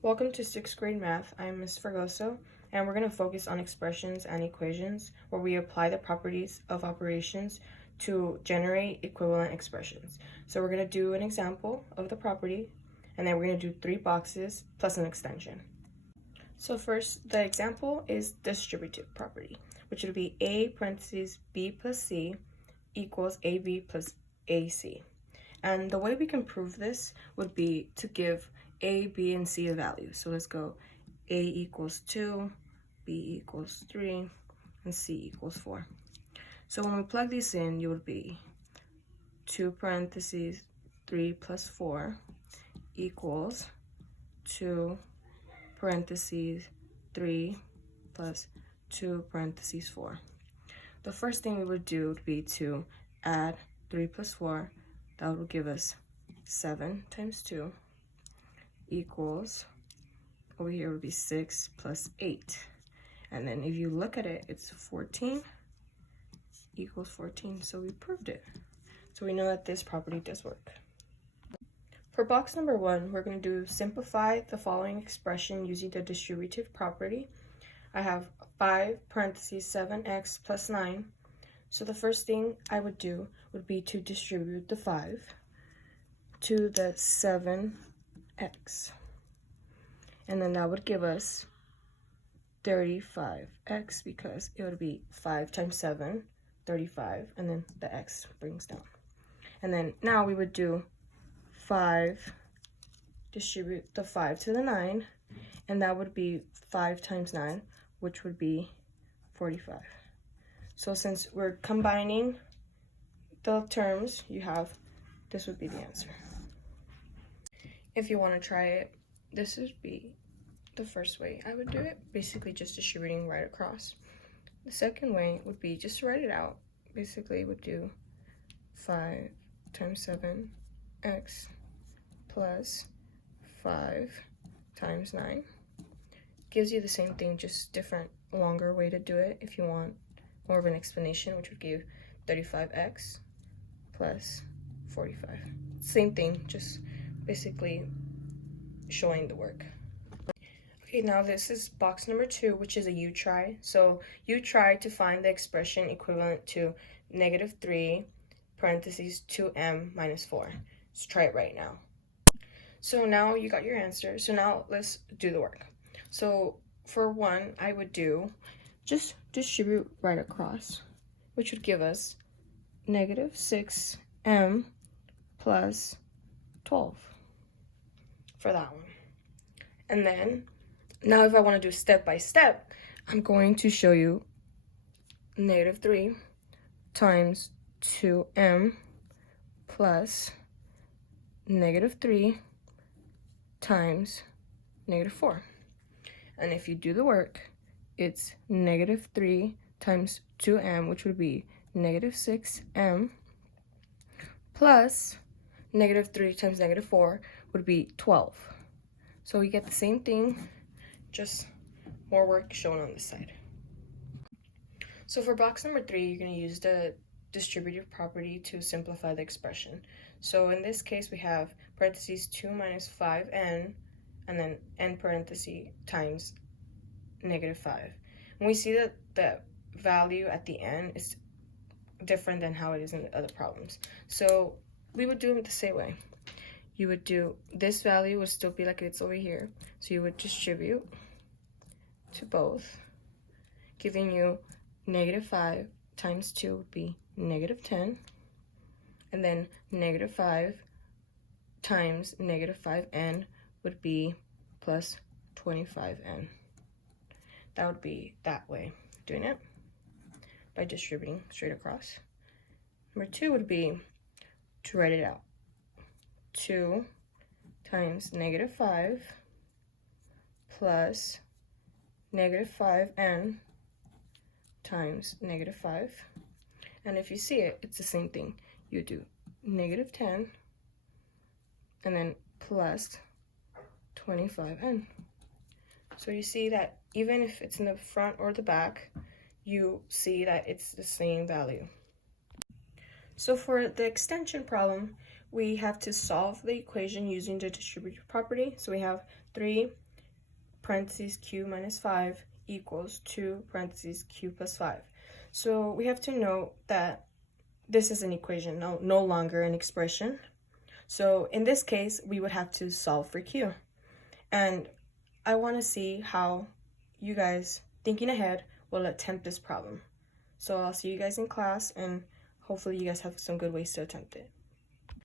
Welcome to 6th grade math. I'm Ms. Fergoso, and we're going to focus on expressions and equations where we apply the properties of operations to generate equivalent expressions. So we're going to do an example of the property, and then we're going to do 3 boxes plus an extension. So first, the example is distributive property, which would be A parentheses B plus C equals AB plus AC. And the way we can prove this would be to give A, B, and C a value. So let's go A equals 2, B equals 3, and C equals 4. So when we plug these in, you would be 2 parentheses 3 plus 4 equals 2 parentheses 3 plus 2 parentheses 4. The first thing we would do would be to add 3 plus 4. That would give us 7 times 2 equals, over here would be 6 plus 8. And then if you look at it, it's 14 equals 14. So we proved it. So we know that this property does work. For box number 1, we're going to do simplify the following expression using the distributive property. I have 5 parentheses 7x plus 9. So the first thing I would do would be to distribute the 5 to the 7x. And then that would give us 35x because it would be 5 times 7, 35, and then the x brings down. And then now we would do 5, distribute the 5 to the 9, and that would be 5 times 9, which would be 45. So since we're combining the terms, this would be the answer. If you want to try it, this would be the first way I would do it, basically just distributing right across. The second way would be just to write it out. Basically would do 5 times 7x plus 5 times 9. Gives you the same thing, just different, longer way to do it if you want more of an explanation, which would give 35x plus 45. Same thing, just basically showing the work. Okay, now this is box number 2, which is a you try. So you try to find the expression equivalent to -3 parentheses 2m minus 4. Let's try it right now. So now you got your answer. So now let's do the work. So for 1, I would do just distribute right across, which would give us -6m plus 12 for that one. And then now if I want to do step by step, I'm going to show you -3 times 2m plus -3 times -4. And if you do the work, it's -3 times 2m, which would be -6m, plus -3 times -4 would be 12. So we get the same thing, just more work shown on this side. So for box number 3, you're going to use the distributive property to simplify the expression. So in this case, we have parentheses 2 minus 5n, and then n parentheses times -5. And we see that the value at the end is different than how it is in the other problems. So we would do it the same way. You would do, this value would still be like it's over here. So you would distribute to both, giving you -5 times 2 would be -10. And then -5 times -5n would be plus 25n. That would be that way, doing it by distributing straight across. Number 2 would be to write it out. 2 times -5 plus -5n times -5. And if you see it, it's the same thing. You do -10 and then plus 25n. So you see that even if it's in the front or the back, you see that it's the same value. So for the extension problem, we have to solve the equation using the distributive property. So we have 3 parentheses q minus 5 equals 2 parentheses q plus 5. So we have to note that this is an equation, no longer an expression. So in this case, we would have to solve for q. And I want to see how you guys, thinking ahead, will attempt this problem. So I'll see you guys in class, and hopefully you guys have some good ways to attempt it.